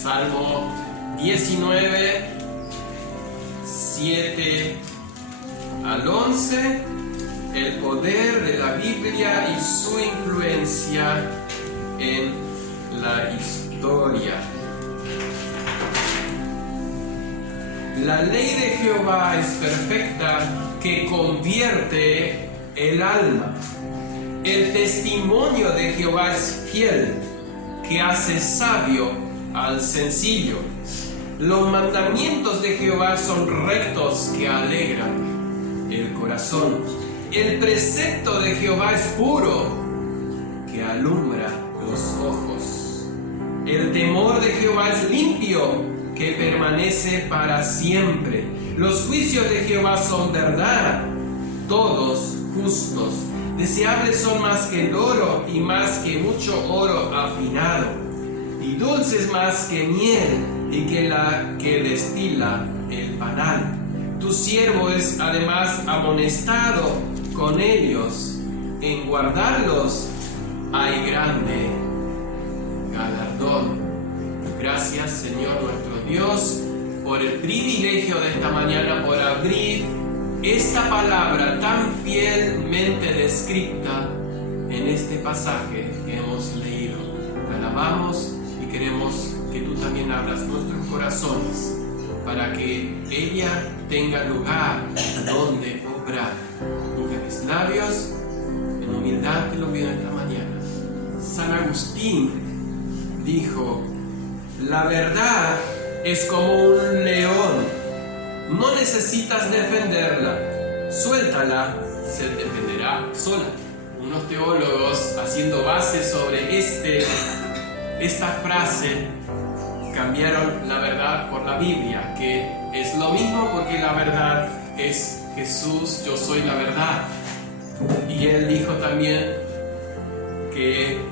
Salmo 19, 7 al 11, el poder de la Biblia y su influencia en la historia. La ley de Jehová es perfecta, que convierte el alma. El testimonio de Jehová es fiel, que hace sabio al sencillo. Los mandamientos de Jehová son rectos, que alegran el corazón. El precepto de Jehová es puro, que alumbra los ojos. El temor de Jehová es limpio, que permanece para siempre. Los juicios de Jehová son verdad, todos justos. Deseables son más que el oro y más que mucho oro afinado, y dulces más que miel y que la que destila el panal. Tu siervo es además amonestado con ellos, en guardarlos hay grande galardón. Gracias, Señor nuestro Dios, por el privilegio de esta mañana, por abrir esta palabra tan fielmente descrita en este pasaje que hemos leído. Te alabamos y queremos que tú también abras nuestros corazones para que ella tenga lugar donde obrar. Y que mis labios, en humildad te lo pido esta mañana. San Agustín dijo: la verdad es como un león. No necesitas defenderla. Suéltala, se defenderá sola. Unos teólogos, haciendo base sobre esta frase, cambiaron la verdad por la Biblia, que es lo mismo porque la verdad es Jesús, yo soy la verdad. Y él dijo también que,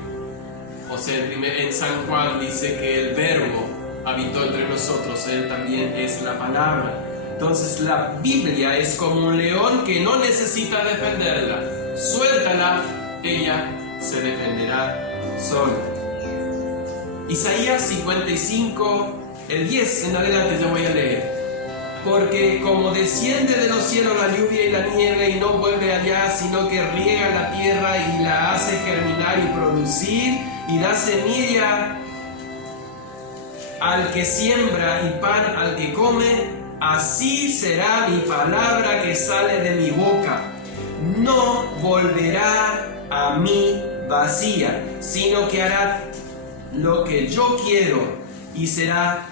en San Juan dice que el Verbo habitó entre nosotros, él también es la palabra. Entonces la Biblia es como un león que no necesita defenderla. Suéltala, ella se defenderá sola. Isaías 55, el 10 en adelante ya voy a leer. Porque como desciende de los cielos la lluvia y la nieve y no vuelve allá, sino que riega la tierra y la hace germinar y producir y da semilla al que siembra y pan al que come, así será mi palabra que sale de mi boca. No volverá a mí vacía, sino que hará lo que yo quiero y será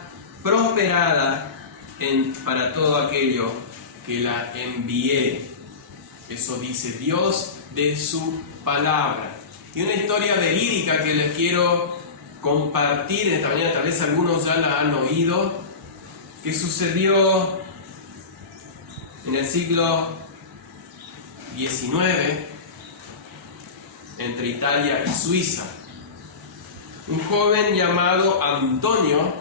prosperada para todo aquello que la envié. Eso dice Dios de su palabra. Y una historia verídica que les quiero compartir esta mañana, tal vez algunos ya la han oído, que sucedió en el siglo XIX entre Italia y Suiza. Un joven llamado Antonio,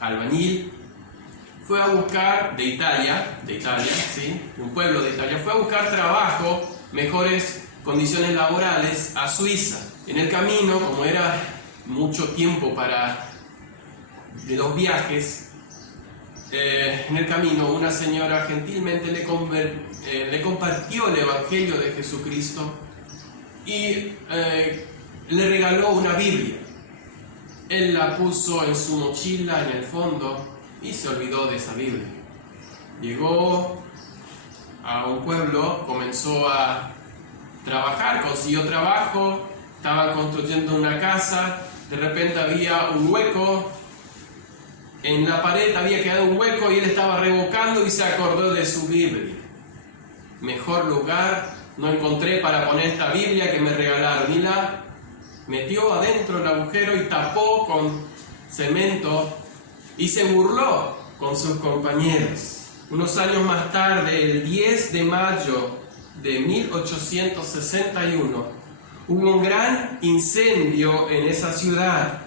albañil, fue a buscar de Italia, ¿sí? De un pueblo de Italia, fue a buscar trabajo, mejores condiciones laborales a Suiza. En el camino, como era mucho tiempo de los viajes, en el camino una señora gentilmente le compartió el Evangelio de Jesucristo y le regaló una Biblia. Él la puso en su mochila en el fondo y se olvidó de esa Biblia. Llegó a un pueblo, comenzó a trabajar, consiguió trabajo, estaba construyendo una casa, de repente había un hueco, en la pared había quedado un hueco y él estaba revocando y se acordó de su Biblia. Mejor lugar no encontré para poner esta Biblia que me regalaron, y la metió adentro del agujero y tapó con cemento y se burló con sus compañeros. Unos años más tarde, el 10 de mayo de 1861, hubo un gran incendio en esa ciudad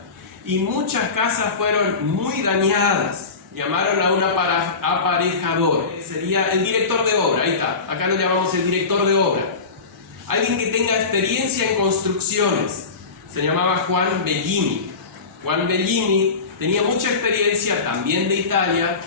y muchas casas fueron muy dañadas. Llamaron a un aparejador, sería el director de obra, ahí está, acá lo llamamos el director de obra. Alguien que tenga experiencia en construcciones. Se llamaba Juan Bellini. Juan Bellini tenía mucha experiencia también de Italia,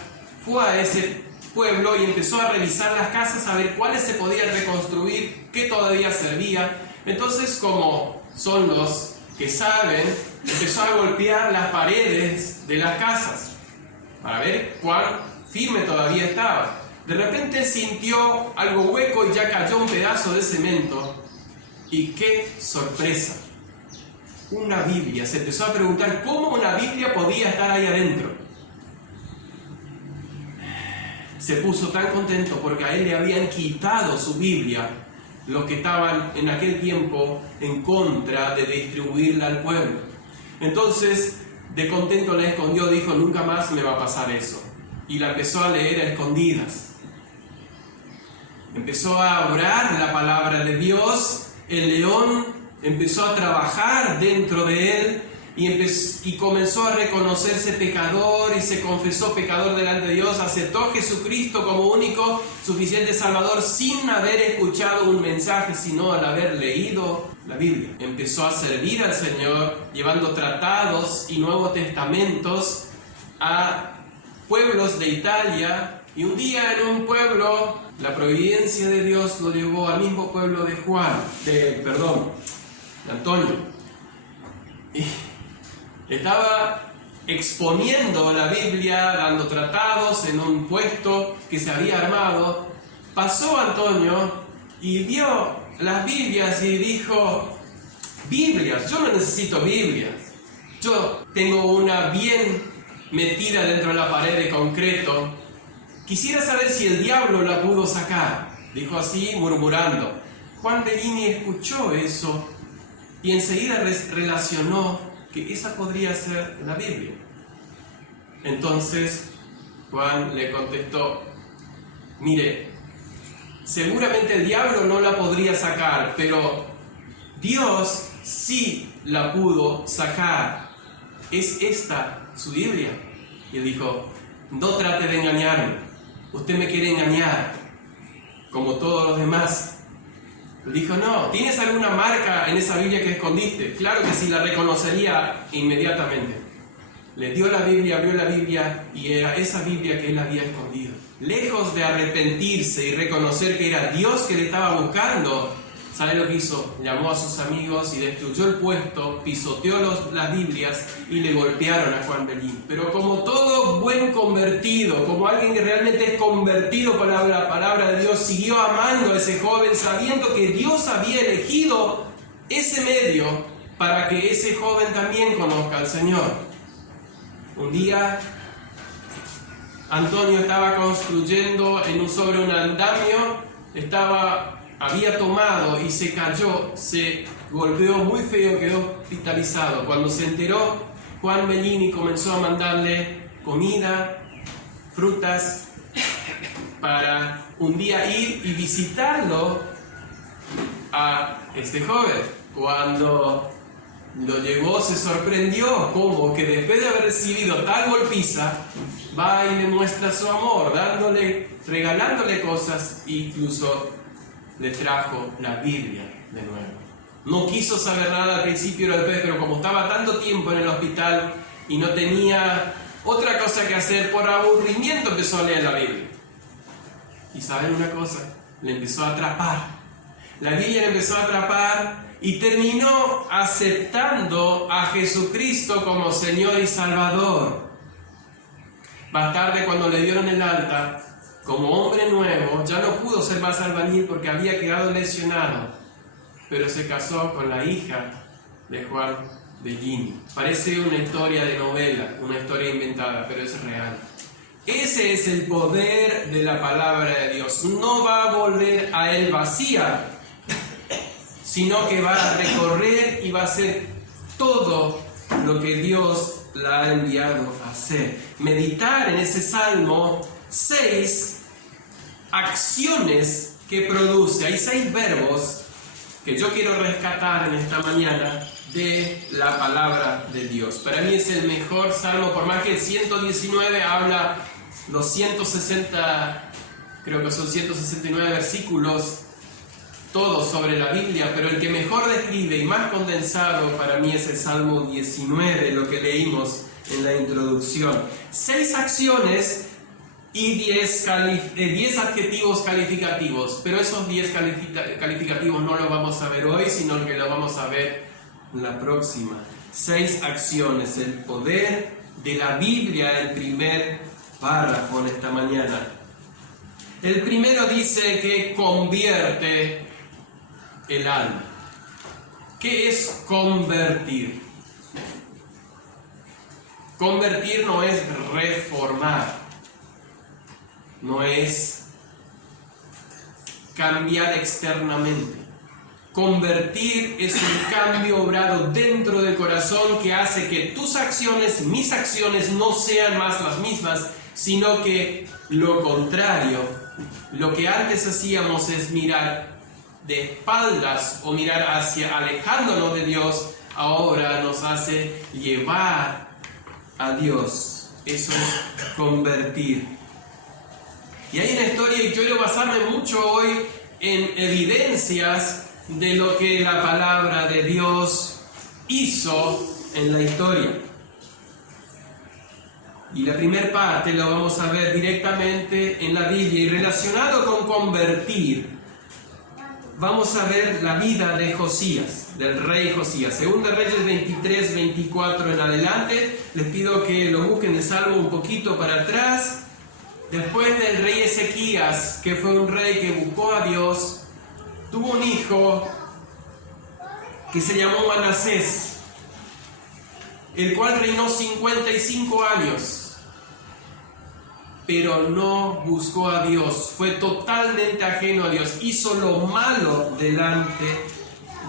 fue a ese pueblo y empezó a revisar las casas a ver cuáles se podían reconstruir, qué todavía servía. Entonces, como son los que saben, empezó a golpear las paredes de las casas para ver cuán firme todavía estaba. De repente sintió algo hueco y ya cayó un pedazo de cemento. Y qué sorpresa, una Biblia. Se empezó a preguntar cómo una Biblia podía estar ahí adentro. Se puso tan contento porque a él le habían quitado su Biblia los que estaban en aquel tiempo en contra de distribuirla al pueblo. Entonces, de contento la escondió, dijo, nunca más me va a pasar eso. Y la empezó a leer a escondidas. Empezó a orar la palabra de Dios. El león empezó a trabajar dentro de él y comenzó a reconocerse pecador y se confesó pecador delante de Dios, aceptó a Jesucristo como único, suficiente Salvador sin haber escuchado un mensaje, sino al haber leído la Biblia. Empezó a servir al Señor, llevando tratados y Nuevos Testamentos a pueblos de Italia, y un día en un pueblo, la providencia de Dios lo llevó al mismo pueblo de Antonio. Y estaba exponiendo la Biblia, dando tratados en un puesto que se había armado. Pasó Antonio y vio las Biblias y dijo, Biblias, yo no necesito Biblias. Yo tengo una bien metida dentro de la pared de concreto. Quisiera saber si el diablo la pudo sacar. Dijo así, murmurando. Juan Bellini escuchó eso y enseguida relacionó que esa podría ser la Biblia. Entonces Juan le contestó, mire, seguramente el diablo no la podría sacar, pero Dios sí la pudo sacar. ¿Es esta su Biblia? Y él dijo, no trate de engañarme. Usted me quiere engañar, como todos los demás. Le dijo, no, ¿tienes alguna marca en esa Biblia que escondiste? Claro que sí, la reconocería inmediatamente. Le dio la Biblia, abrió la Biblia y era esa Biblia que él había escondido. Lejos de arrepentirse y reconocer que era Dios que le estaba buscando, ¿sabe lo que hizo? Llamó a sus amigos y destruyó el puesto, pisoteó las Biblias y le golpearon a Juan Bellini. Pero como todo buen convertido, como alguien que realmente es convertido por la palabra de Dios, siguió amando a ese joven sabiendo que Dios había elegido ese medio para que ese joven también conozca al Señor. Un día Antonio estaba construyendo sobre un andamio, había tomado y se cayó, se golpeó muy feo, quedó hospitalizado. Cuando se enteró, Juan Bellini comenzó a mandarle comida, frutas, para un día ir y visitarlo a este joven. Cuando lo llegó, se sorprendió como que después de haber recibido tal golpiza, va y le muestra su amor, regalándole cosas, incluso le trajo la Biblia de nuevo. No quiso saber nada al principio, pero como estaba tanto tiempo en el hospital y no tenía otra cosa que hacer, por aburrimiento empezó a leer la Biblia. Y ¿saben una cosa? Le empezó a atrapar. La Biblia le empezó a atrapar y terminó aceptando a Jesucristo como Señor y Salvador. Más tarde, cuando le dieron el alta, como hombre nuevo, ya no pudo ser más albañil porque había quedado lesionado, pero se casó con la hija de Juan Bellini. Parece una historia de novela, una historia inventada, pero es real. Ese es el poder de la palabra de Dios. No va a volver a él vacía, sino que va a recorrer y va a hacer todo lo que Dios la ha enviado a hacer. Meditar en ese Salmo 6 acciones que produce. Hay 6 verbos que yo quiero rescatar en esta mañana de la palabra de Dios. Para mí es el mejor salmo, por más que el 119 habla los 160, creo que son 169 versículos, todos sobre la Biblia, pero el que mejor describe y más condensado para mí es el Salmo 19, lo que leímos en la introducción. 6 acciones y 10 adjetivos calificativos, pero esos 10 calificativos no los vamos a ver hoy, sino que los vamos a ver la próxima. 6 acciones, el poder de la Biblia, el primer párrafo en esta mañana. El primero dice que convierte el alma. ¿Qué es convertir? Convertir no es reformar, no es cambiar externamente. Convertir es un cambio obrado dentro del corazón que hace que tus acciones, mis acciones, no sean más las mismas, sino que lo contrario. Lo que antes hacíamos es mirar de espaldas o mirar hacia alejándonos de Dios, ahora nos hace llevar a Dios. Eso es convertir. Y hay una historia, y quiero basarme mucho hoy en evidencias de lo que la palabra de Dios hizo en la historia. Y la primera parte lo vamos a ver directamente en la Biblia. Y relacionado con convertir, vamos a ver la vida de Josías, del rey Josías. Segunda Reyes 23, 24 en adelante. Les pido que lo busquen de Salmo un poquito para atrás. Después del rey Ezequías, que fue un rey que buscó a Dios, tuvo un hijo que se llamó Manasés, el cual reinó 55 años. Pero no buscó a Dios, fue totalmente ajeno a Dios, hizo lo malo delante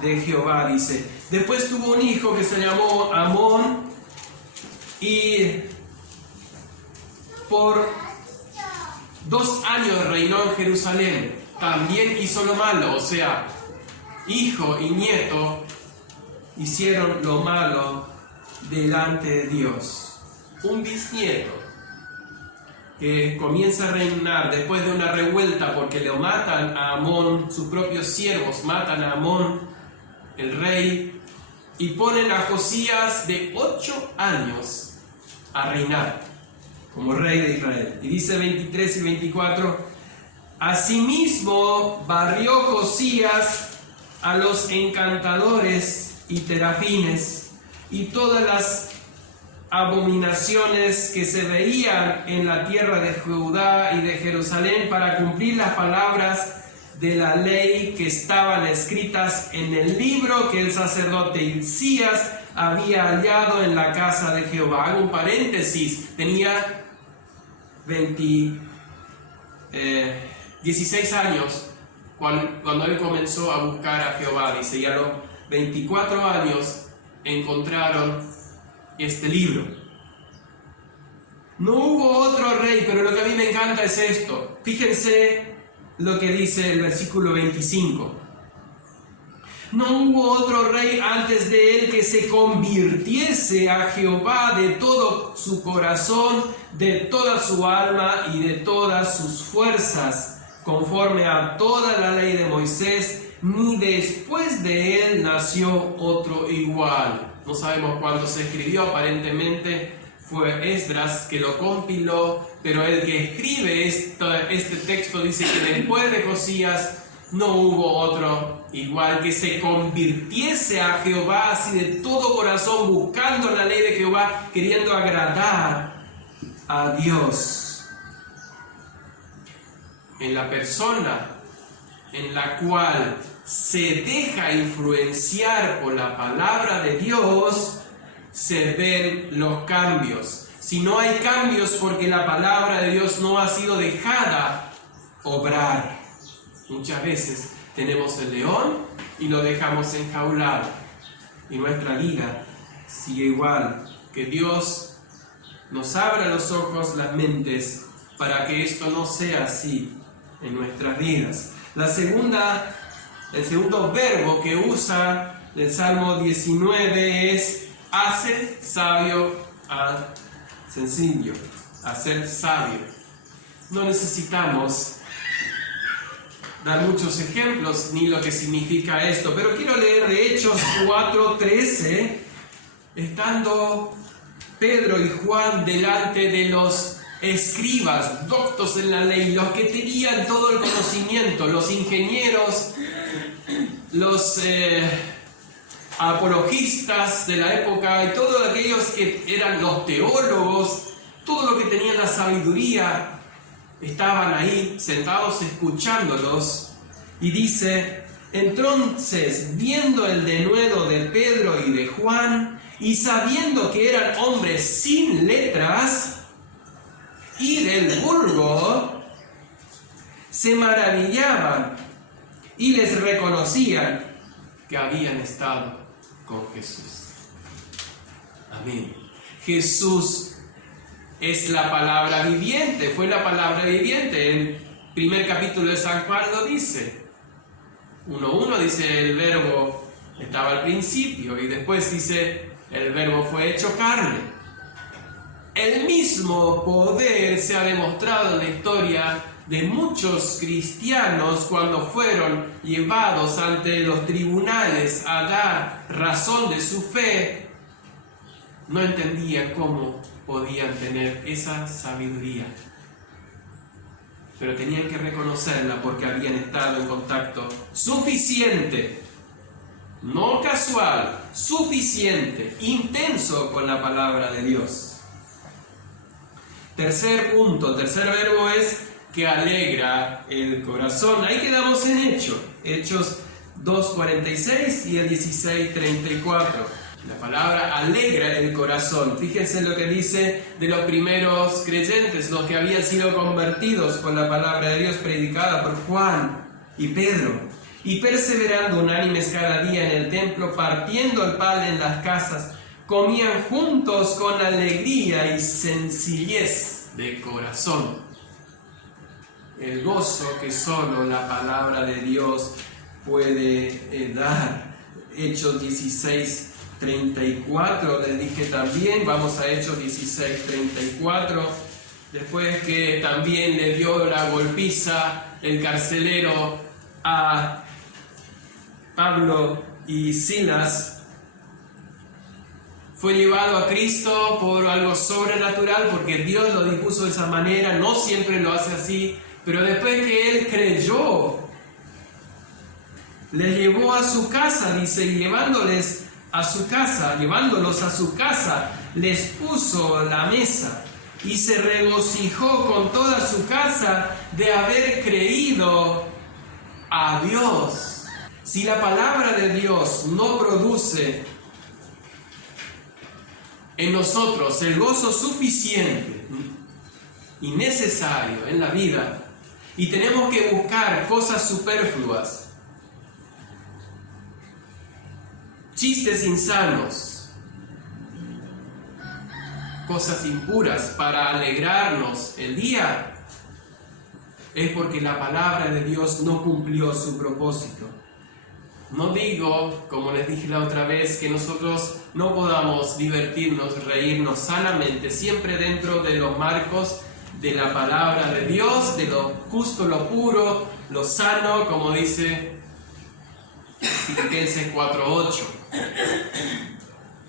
de Jehová, dice. Después tuvo un hijo que se llamó Amón, y por 2 años reinó en Jerusalén, también hizo lo malo, o sea, hijo y nieto hicieron lo malo delante de Dios. Un bisnieto que comienza a reinar después de una revuelta porque le matan a Amón, sus propios siervos matan a Amón, el rey, y ponen a Josías de 8 años a reinar como rey de Israel. Y dice 23 y 24, asimismo barrió Josías a los encantadores y terafines y todas las abominaciones que se veían en la tierra de Judá y de Jerusalén para cumplir las palabras de la ley que estaban escritas en el libro que el sacerdote Hilcías había hallado en la casa de Jehová. Hago un paréntesis, tenía 16 años cuando él comenzó a buscar a Jehová, dice, y a los 24 años encontraron este libro. No hubo otro rey, pero lo que a mí me encanta es esto. Fíjense lo que dice el versículo 25. No hubo otro rey antes de él que se convirtiese a Jehová de todo su corazón, de toda su alma y de todas sus fuerzas, conforme a toda la ley de Moisés, ni después de él nació otro igual. No sabemos cuándo se escribió, aparentemente fue Esdras que lo compiló, pero el que escribe este texto dice que después de Josías no hubo otro igual que se convirtiese a Jehová así de todo corazón, buscando la ley de Jehová, queriendo agradar a Dios. En la persona en la cual se deja influenciar por la palabra de Dios, se ven los cambios. Si no hay cambios, porque la palabra de Dios no ha sido dejada obrar. Muchas veces tenemos el león y lo dejamos enjaulado, y nuestra vida sigue igual. Que Dios nos abra los ojos, las mentes, para que esto no sea así en nuestras vidas. El segundo verbo que usa el Salmo 19 es hacer sabio al sencillo, hacer sabio. No necesitamos dar muchos ejemplos ni lo que significa esto, pero quiero leer de Hechos 4:13, estando Pedro y Juan delante de los escribas, doctos en la ley, los que tenían todo el conocimiento, los ingenieros, los apologistas de la época y todos aquellos que eran los teólogos, todo lo que tenían la sabiduría, estaban ahí sentados escuchándolos. Y dice: entonces, viendo el denuedo de Pedro y de Juan, y sabiendo que eran hombres sin letras y del vulgo, se maravillaban y les reconocían que habían estado con Jesús. Amén. Jesús es la palabra viviente, fue la palabra viviente. En el primer capítulo de San Juan lo dice. 1:1 dice: el verbo estaba al principio, y después dice: el verbo fue hecho carne. El mismo poder se ha demostrado en la historia de muchos cristianos cuando fueron llevados ante los tribunales a dar razón de su fe. No entendían cómo podían tener esa sabiduría, pero tenían que reconocerla porque habían estado en contacto suficiente, no casual, suficiente, intenso con la palabra de Dios. Tercer punto, el tercer verbo es que alegra el corazón. Ahí quedamos en Hechos 2:46 y el 16:34. La palabra alegra el corazón. Fíjense lo que dice de los primeros creyentes, los que habían sido convertidos por la palabra de Dios predicada por Juan y Pedro. Y perseverando unánimes cada día en el templo, partiendo el pan en las casas, comían juntos con alegría y sencillez de corazón. El gozo que solo la palabra de Dios puede dar. Hechos 16:34, les dije también, vamos a Hechos 16:34, después que también le dio la golpiza el carcelero a Pablo y Silas, fue llevado a Cristo por algo sobrenatural, porque Dios lo dispuso de esa manera. No siempre lo hace así, pero después que él creyó, les llevó a su casa, dice, y llevándolos a su casa, les puso la mesa, y se regocijó con toda su casa de haber creído a Dios. Si la palabra de Dios no produce en nosotros el gozo suficiente y necesario en la vida, y tenemos que buscar cosas superfluas, chistes insanos, cosas impuras para alegrarnos el día, es porque la palabra de Dios no cumplió su propósito. No digo, como les dije la otra vez, que nosotros no podamos divertirnos, reírnos sanamente, siempre dentro de los marcos de la palabra de Dios, de lo justo, lo puro, lo sano, como dice Filipenses 4:8.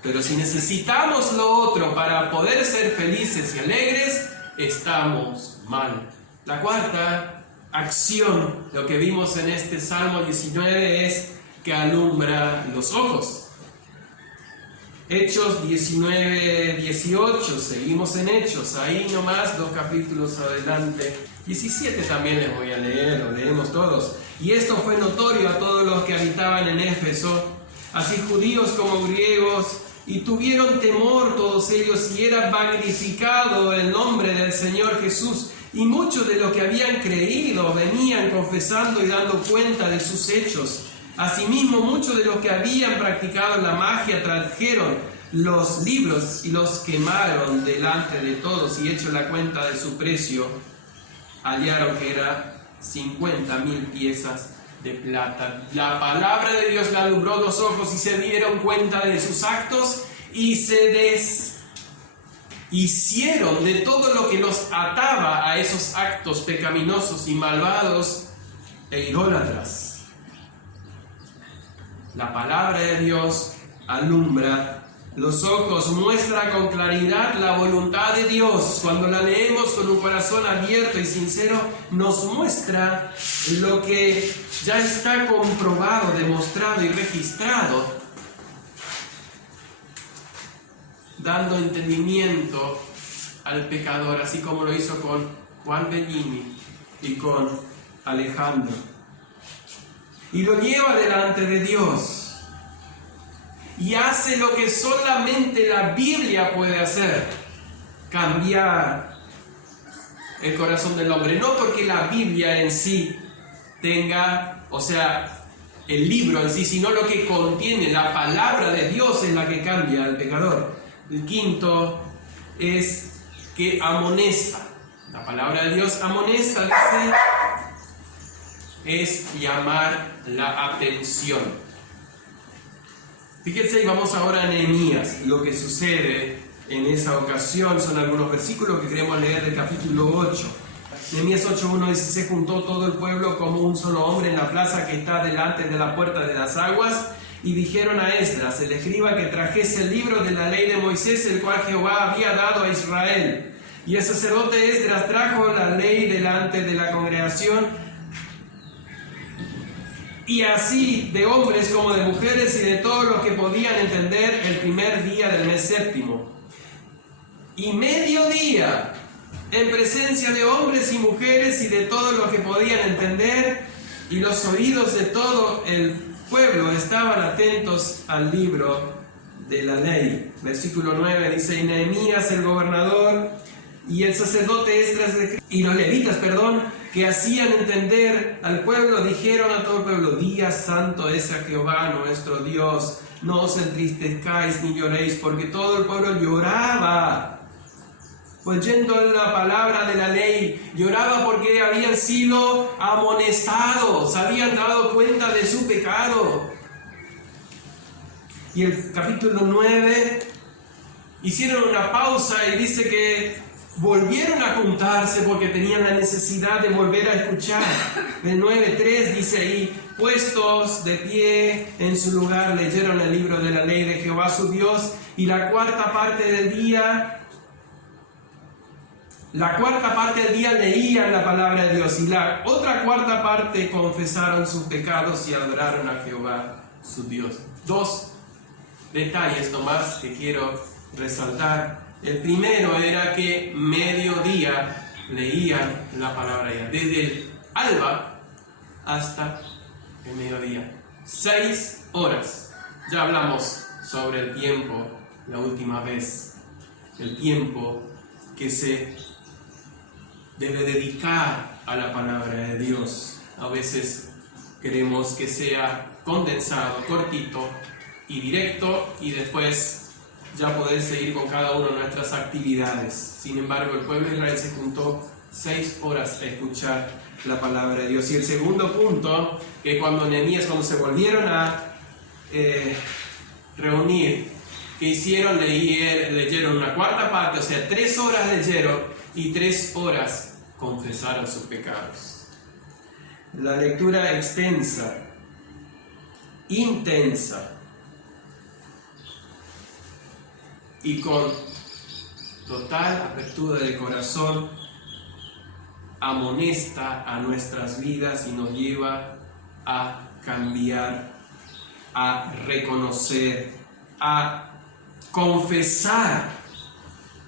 Pero si necesitamos lo otro para poder ser felices y alegres, estamos mal. La cuarta acción, lo que vimos en este Salmo 19, es que alumbra los ojos. Hechos 19:18, seguimos en Hechos, ahí nomás 2 capítulos adelante. 17 también les voy a leer, lo leemos todos. Y esto fue notorio a todos los que habitaban en Éfeso, así judíos como griegos, y tuvieron temor todos ellos, y era magnificado el nombre del Señor Jesús. Y muchos de los que habían creído venían confesando y dando cuenta de sus hechos. Asimismo, muchos de los que habían practicado la magia trajeron los libros y los quemaron delante de todos, y hecho la cuenta de su precio, hallaron que era 50,000 piezas de plata. La palabra de Dios le alumbró los ojos y se dieron cuenta de sus actos y se deshicieron de todo lo que los ataba a esos actos pecaminosos y malvados e idólatras. La palabra de Dios alumbra los ojos, muestra con claridad la voluntad de Dios. Cuando la leemos con un corazón abierto y sincero, nos muestra lo que ya está comprobado, demostrado y registrado, dando entendimiento al pecador, así como lo hizo con Juan Bellini y con Alejandro. Y lo lleva delante de Dios. Y hace lo que solamente la Biblia puede hacer: cambiar el corazón del hombre. No porque la Biblia en sí tenga, o sea, el libro en sí, sino lo que contiene, la palabra de Dios es la que cambia al pecador. El quinto es que amonesta. La palabra de Dios amonesta, dice, es llamar la atención. Fíjense, y vamos ahora a Nehemías. Lo que sucede en esa ocasión son algunos versículos que queremos leer del capítulo 8. Nehemías 8:1 dice: se juntó todo el pueblo como un solo hombre en la plaza que está delante de la puerta de las aguas, y dijeron a Esdras, el escriba, que trajese el libro de la ley de Moisés, el cual Jehová había dado a Israel. Y el sacerdote Esdras trajo la ley delante de la congregación, y así de hombres como de mujeres y de todos los que podían entender, el primer día del mes séptimo. Y mediodía, en presencia de hombres y mujeres y de todos los que podían entender, y los oídos de todo el pueblo estaban atentos al libro de la ley. Versículo 9 dice: y Nehemías el gobernador y el sacerdote Esdras y los levitas, que hacían entender al pueblo, dijeron a todo el pueblo: día santo es a Jehová nuestro Dios, no os entristezcáis ni lloréis, porque todo el pueblo lloraba, oyendo la palabra de la ley. Lloraba porque habían sido amonestados, habían dado cuenta de su pecado. Y el capítulo 9, hicieron una pausa y dice que volvieron a juntarse porque tenían la necesidad de volver a escuchar. El 9:3 dice ahí: puestos de pie en su lugar, leyeron el libro de la ley de Jehová su Dios, y la cuarta parte del día leían la palabra de Dios, y la otra cuarta parte confesaron sus pecados y adoraron a Jehová su Dios. Dos detalles nomás que quiero resaltar. El primero era que mediodía leían la palabra de Dios, desde el alba hasta el mediodía. 6 horas. Ya hablamos sobre el tiempo la última vez. El tiempo que se debe dedicar a la palabra de Dios. A veces queremos que sea condensado, cortito y directo, y después ya poder seguir con cada una de nuestras actividades. Sin embargo, el pueblo de Israel se juntó 6 horas a escuchar la palabra de Dios. Y el segundo punto, que cuando se volvieron a reunir, que hicieron, leyeron una cuarta parte, o sea, 3 horas leyeron y 3 horas confesaron sus pecados. La lectura extensa, intensa, y con total apertura de corazón, amonesta a nuestras vidas y nos lleva a cambiar, a reconocer, a confesar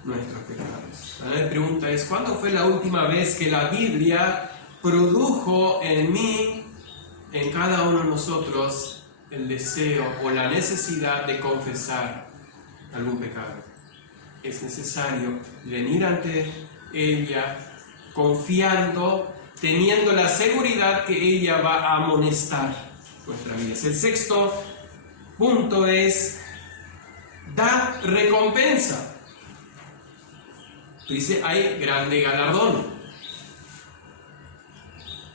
nuestros pecados. La pregunta es: ¿cuándo fue la última vez que la Biblia produjo en mí, en cada uno de nosotros, el deseo o la necesidad de confesar algún pecado? Es necesario venir ante ella confiando, teniendo la seguridad que ella va a amonestar nuestras vidas. El sexto punto es: da recompensa. Dice: hay grande galardón.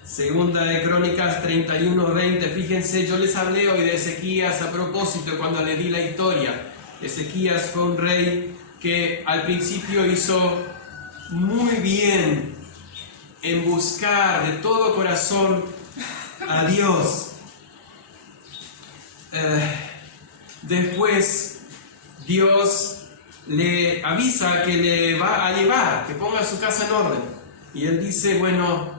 Segunda de Crónicas 31:20. Fíjense, yo les hablé hoy de Ezequías a propósito cuando le di la historia. Ezequías fue un rey que al principio hizo muy bien en buscar de todo corazón a Dios. Después Dios le avisa que le va a llevar, que ponga su casa en orden. Y él dice, bueno,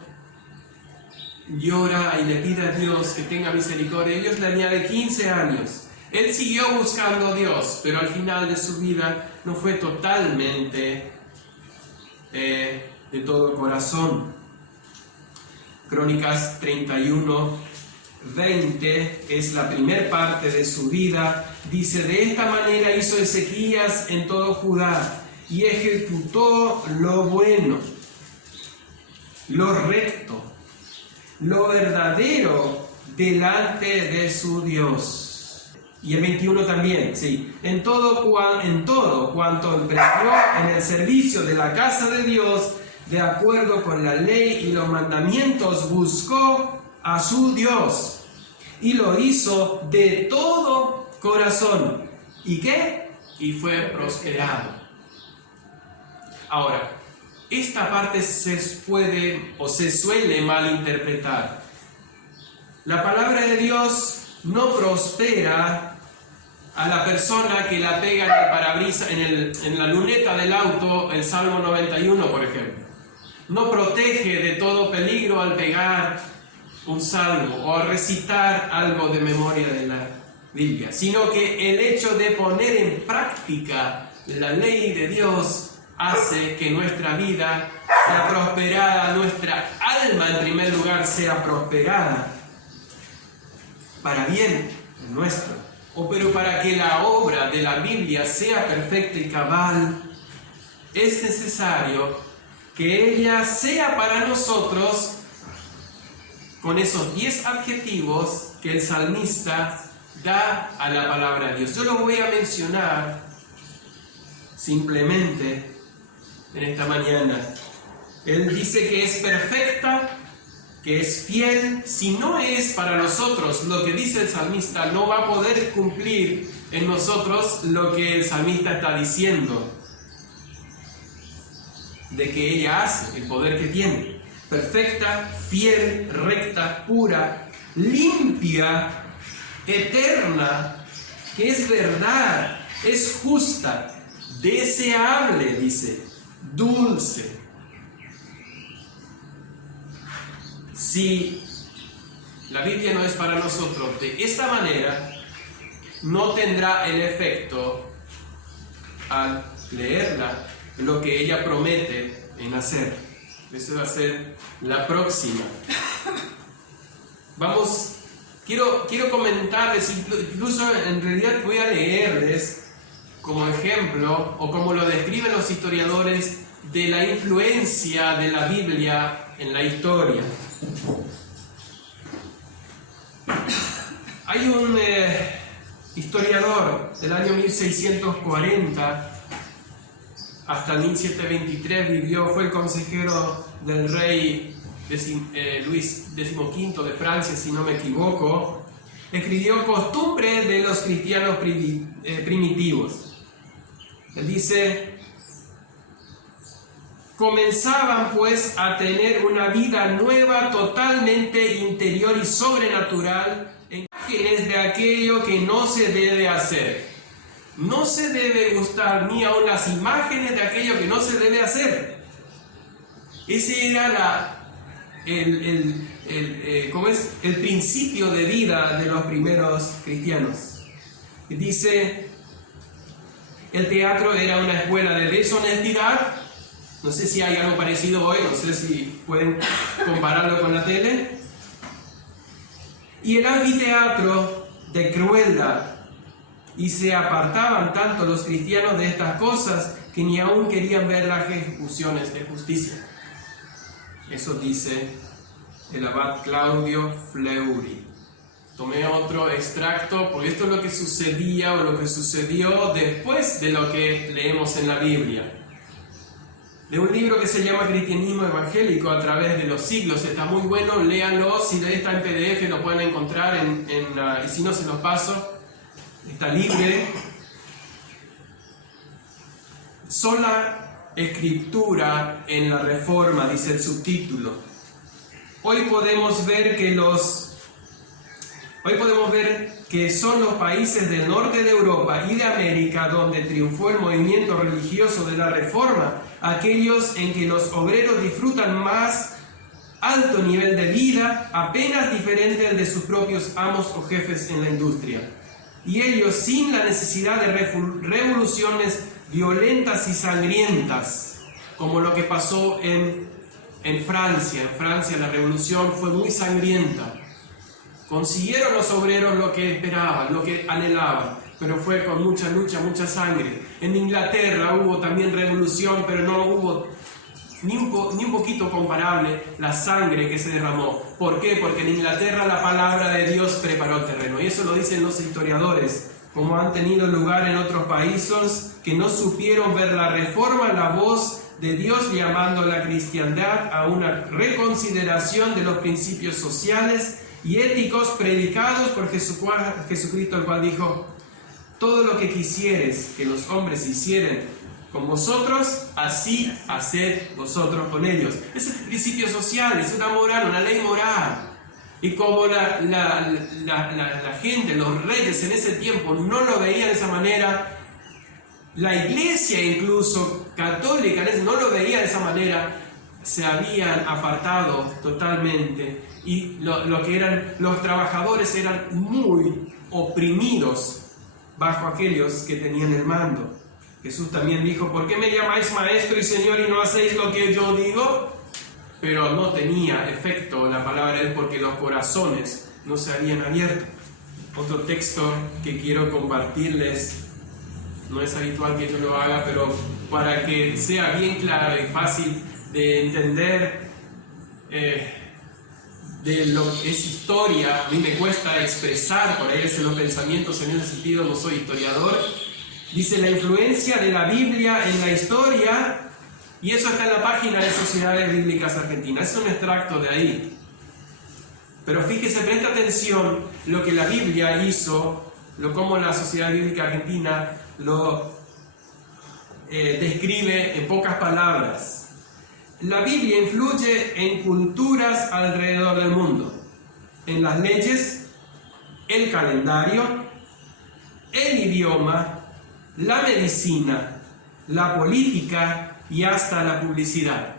llora y le pide a Dios que tenga misericordia. Dios le añade 15 años. Él siguió buscando a Dios, pero al final de su vida no fue totalmente de todo corazón. Crónicas 31, 20 es la primera parte de su vida. Dice, de esta manera hizo Ezequías en todo Judá y ejecutó lo bueno, lo recto, lo verdadero delante de su Dios. Y el 21 también, sí. En todo cuanto empleó en el servicio de la casa de Dios, de acuerdo con la ley y los mandamientos, buscó a su Dios y lo hizo de todo corazón. ¿Y qué? Y fue prosperado. Ahora, esta parte se puede o se suele malinterpretar. La palabra de Dios no prospera a la persona que la pega en el parabrisas, en la luneta del auto, el Salmo 91, por ejemplo. No protege de todo peligro al pegar un salmo o al recitar algo de memoria de la Biblia, sino que el hecho de poner en práctica la ley de Dios hace que nuestra vida sea prosperada, nuestra alma en primer lugar sea prosperada, para bien nuestro. Pero para que la obra de la Biblia sea perfecta y cabal, es necesario que ella sea para nosotros con esos 10 adjetivos que el salmista da a la palabra de Dios. Yo lo voy a mencionar simplemente en esta mañana. Él dice que es perfecta, que es fiel. Si no es para nosotros lo que dice el salmista, no va a poder cumplir en nosotros lo que el salmista está diciendo de que ella hace, el poder que tiene. Perfecta, fiel, recta, pura, limpia, eterna, que es verdad, es justa, deseable, dice, dulce. Si la Biblia no es para nosotros de esta manera, no tendrá el efecto al leerla lo que ella promete en hacer. Eso va a ser la próxima. Quiero comentarles, incluso en realidad voy a leerles como ejemplo, o como lo describen los historiadores, de la influencia de la Biblia en la historia. Hay un historiador del año 1640 hasta 1723 vivió, fue el consejero del rey Luis XV de Francia, si no me equivoco. Escribió Costumbres de los cristianos primitivos. Él dice: comenzaban pues a tener una vida nueva, totalmente interior y sobrenatural, en imágenes de aquello que no se debe hacer. No se debe gustar ni aun las imágenes de aquello que no se debe hacer. Ese era el principio de vida de los primeros cristianos. Dice, el teatro era una escuela de deshonestidad. No sé si hay algo parecido hoy, no sé si pueden compararlo con la tele. Y el anfiteatro de crueldad. Y se apartaban tanto los cristianos de estas cosas que ni aún querían ver las ejecuciones de justicia. Eso dice el abad Claudio Fleury. Tomé otro extracto porque esto es lo que sucedía o lo que sucedió después de lo que leemos en la Biblia. De un libro que se llama Cristianismo Evangélico a través de los siglos. Está muy bueno, léanlo. Si está en PDF lo pueden encontrar y si no se los paso. Está libre. Sola escritura en la Reforma, dice el subtítulo. Hoy podemos ver que son los países del norte de Europa y de América donde triunfó el movimiento religioso de la Reforma, aquellos en que los obreros disfrutan más alto nivel de vida, apenas diferente al de sus propios amos o jefes en la industria. Y ellos sin la necesidad de revoluciones violentas y sangrientas, como lo que pasó en Francia. En Francia la revolución fue muy sangrienta. Consiguieron los obreros lo que esperaban, lo que anhelaban, pero fue con mucha lucha, mucha sangre. En Inglaterra hubo también revolución, pero no hubo ni un poquito comparable la sangre que se derramó. ¿Por qué? Porque en Inglaterra la palabra de Dios preparó el terreno. Y eso lo dicen los historiadores, como han tenido lugar en otros países que no supieron ver la reforma, la voz de Dios llamando a la cristiandad a una reconsideración de los principios sociales y éticos predicados por Jesucristo, el cual dijo: todo lo que quisieres que los hombres hicieran con vosotros, así haced vosotros con ellos. Ese es el principio social, es una moral, una ley moral. Y como la gente, los reyes en ese tiempo no lo veían de esa manera, la iglesia incluso católica no lo veía de esa manera, se habían apartado totalmente, y lo que eran los trabajadores eran muy oprimidos bajo aquellos que tenían el mando. Jesús también dijo: ¿por qué me llamáis maestro y señor y no hacéis lo que yo digo? Pero no tenía efecto la palabra de él porque los corazones no se habían abierto. Otro texto que quiero compartirles, no es habitual que yo lo haga, pero para que sea bien claro y fácil de entender de lo que es historia. A mí me cuesta expresar por ahí los pensamientos en ese sentido, no soy historiador. Dice: la influencia de la Biblia en la historia, y eso está en la página de Sociedades Bíblicas Argentinas, es un extracto de ahí. Pero fíjese, presta atención lo que la Biblia hizo, cómo la Sociedad Bíblica Argentina lo describe en pocas palabras. La Biblia influye en culturas alrededor del mundo, en las leyes, el calendario, el idioma, la medicina, la política y hasta la publicidad.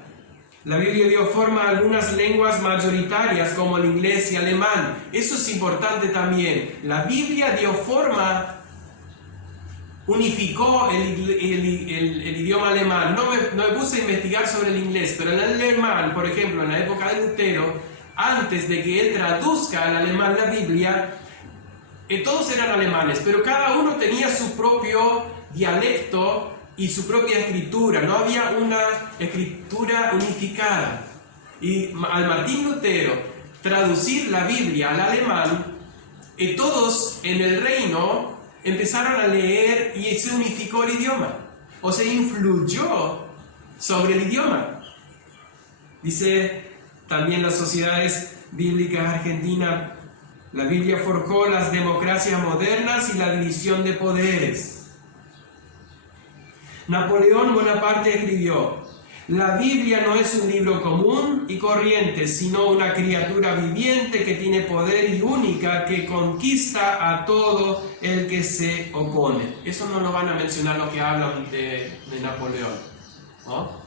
La Biblia dio forma a algunas lenguas mayoritarias como el inglés y alemán. Eso es importante también. La Biblia dio forma, unificó el idioma alemán. No me puse a investigar sobre el inglés, pero el alemán, por ejemplo, en la época de Lutero, antes de que él traduzca al alemán la Biblia, todos eran alemanes, pero cada uno tenía su propio dialecto y su propia escritura. No había una escritura unificada. Y al Martín Lutero traducir la Biblia al alemán, todos en el reino empezaron a leer y se unificó el idioma, o se influyó sobre el idioma. Dice también las Sociedades Bíblicas Argentinas: la Biblia forjó las democracias modernas y la división de poderes. Napoleón Bonaparte escribió: la Biblia no es un libro común y corriente, sino una criatura viviente que tiene poder y única, que conquista a todo el que se opone. Eso no lo van a mencionar los que hablan de Napoleón, ¿no?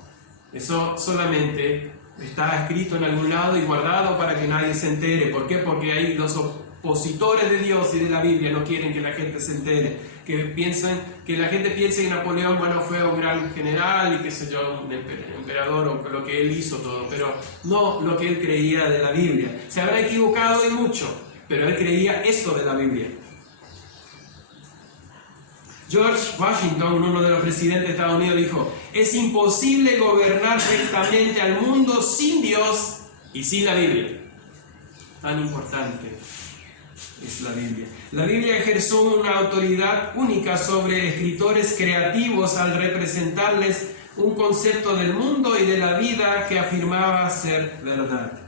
Eso solamente está escrito en algún lado y guardado para que nadie se entere. ¿Por qué? Porque ahí los opositores de Dios y de la Biblia no quieren que la gente se entere. Que la gente piense que Napoleón, bueno, fue un gran general y qué sé yo, un emperador, o lo que él hizo todo, pero no lo que él creía de la Biblia. Se habrá equivocado y mucho, pero él creía esto de la Biblia. George Washington, uno de los presidentes de Estados Unidos, dijo: es imposible gobernar rectamente al mundo sin Dios y sin la Biblia. Tan importante es la Biblia. La Biblia ejerció una autoridad única sobre escritores creativos al representarles un concepto del mundo y de la vida que afirmaba ser verdad.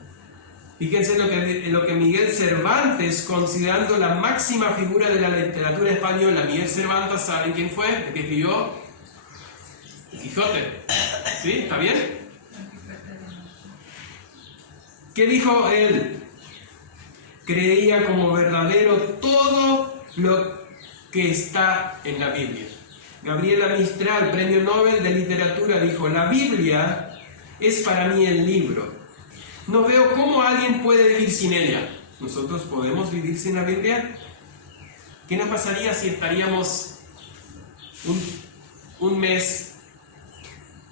Fíjense lo que Miguel Cervantes, considerando la máxima figura de la literatura española, Miguel Cervantes, ¿saben quién fue? El que escribió El Quijote. ¿Sí? ¿Está bien? ¿Qué dijo él? Creía como verdadero todo lo que está en la Biblia. Gabriela Mistral, Premio Nobel de Literatura, dijo: la Biblia es para mí el libro. No veo cómo alguien puede vivir sin ella. ¿Nosotros podemos vivir sin la Biblia? ¿Qué nos pasaría si estaríamos un mes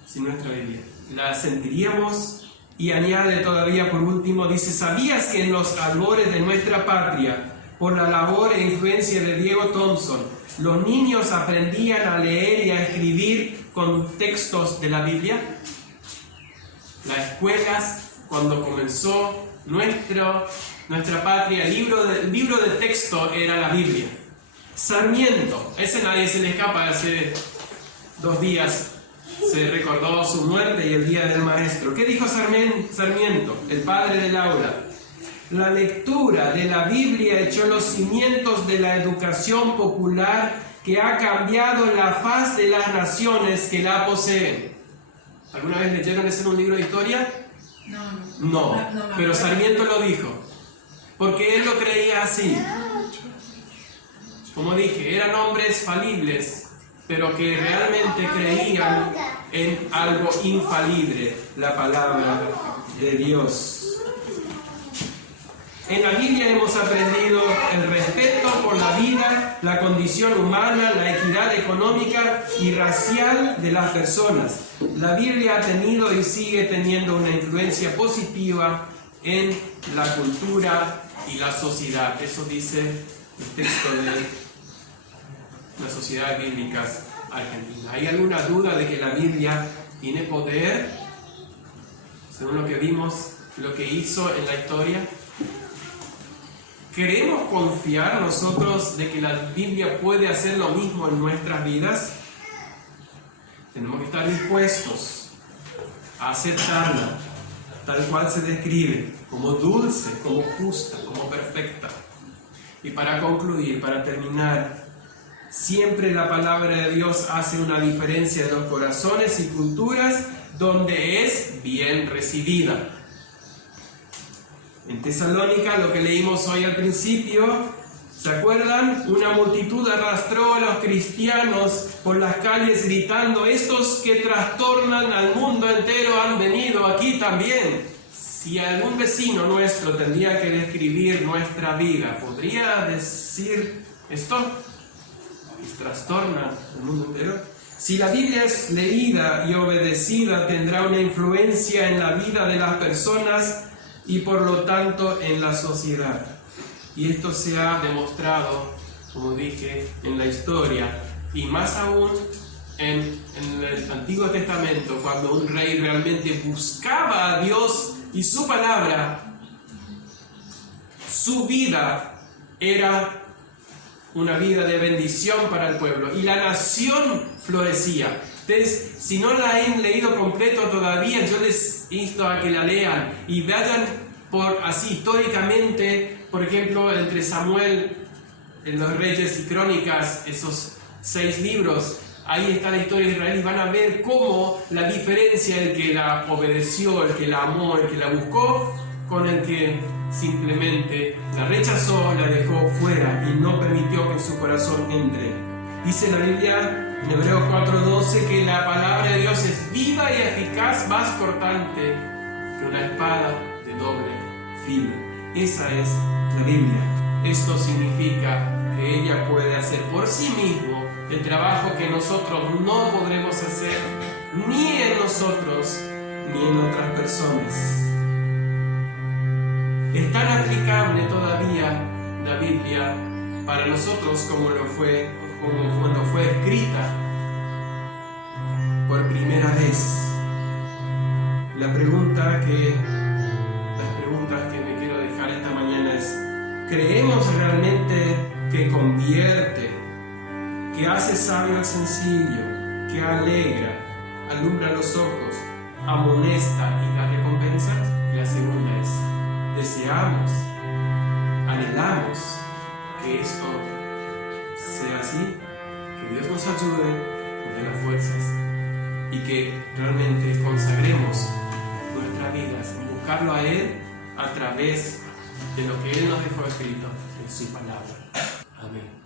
sin nuestra Biblia? ¿La sentiríamos? Y añade todavía por último, dice: ¿sabías que en los albores de nuestra patria, por la labor e influencia de Diego Thompson, los niños aprendían a leer y a escribir con textos de la Biblia? Las escuelas, cuando comenzó nuestra patria, el libro de texto era la Biblia. Sarmiento, ese nadie se le escapa. Hace 2 días se recordó su muerte y el Día del Maestro. ¿Qué dijo Sarmiento, el padre del aula? La lectura de la Biblia echó los cimientos de la educación popular que ha cambiado la faz de las naciones que la poseen. ¿Alguna vez leyeron ese en un libro de historia? No, pero Sarmiento lo dijo, porque él lo creía así. Como dije, eran hombres falibles, pero que realmente creían en algo infalible, la palabra de Dios. En la Biblia hemos aprendido el respeto por la vida, la condición humana, la equidad económica y racial de las personas. La Biblia ha tenido y sigue teniendo una influencia positiva en la cultura y la sociedad. Eso dice el texto de las sociedades bíblicas argentinas. ¿Hay alguna duda de que la Biblia tiene poder, según lo que vimos, lo que hizo en la historia? ¿Queremos confiar nosotros de que la Biblia puede hacer lo mismo en nuestras vidas? Tenemos que estar dispuestos a aceptarla tal cual se describe, como dulce, como justa, como perfecta. Y para concluir, para terminar, siempre la palabra de Dios hace una diferencia en los corazones y culturas donde es bien recibida. En Tesalónica, lo que leímos hoy al principio, ¿se acuerdan? Una multitud arrastró a los cristianos por las calles gritando: estos que trastornan al mundo entero han venido aquí también. Si algún vecino nuestro tendría que describir nuestra vida, ¿podría decir esto? ¿Que trastorna el mundo entero? Si la Biblia es leída y obedecida, tendrá una influencia en la vida de las personas y por lo tanto en la sociedad. Y esto se ha demostrado, como dije, en la historia, y más aún en el Antiguo Testamento, cuando un rey realmente buscaba a Dios y su palabra, su vida era una vida de bendición para el pueblo y la nación florecía. Entonces, si no la han leído completo todavía, yo les insto a que la lean y vayan por así históricamente, por ejemplo, entre Samuel, en los Reyes y Crónicas, esos 6 libros, ahí está la historia de Israel y van a ver cómo la diferencia, el que la obedeció, el que la amó, el que la buscó, con el que simplemente la rechazó, la dejó fuera y no permitió que en su corazón entre. Dice la Biblia en Hebreos 4:12 que la palabra de Dios es viva y eficaz, más cortante que una espada de doble filo. Esa es la Biblia. Esto significa que ella puede hacer por sí mismo el trabajo que nosotros no podremos hacer, ni en nosotros, ni en otras personas. Es tan aplicable todavía la Biblia para nosotros como cuando fue escrita por primera vez. Las preguntas que me quiero dejar esta mañana es: ¿creemos realmente que convierte, que hace sabio al sencillo, que alegra, alumbra los ojos, amonesta y da recompensas? Y la segunda es: deseamos, anhelamos que esto sea así, que Dios nos ayude, nos dé las fuerzas y que realmente consagremos nuestras vidas en buscarlo a Él a través de lo que Él nos dejó escrito en su palabra. Amén.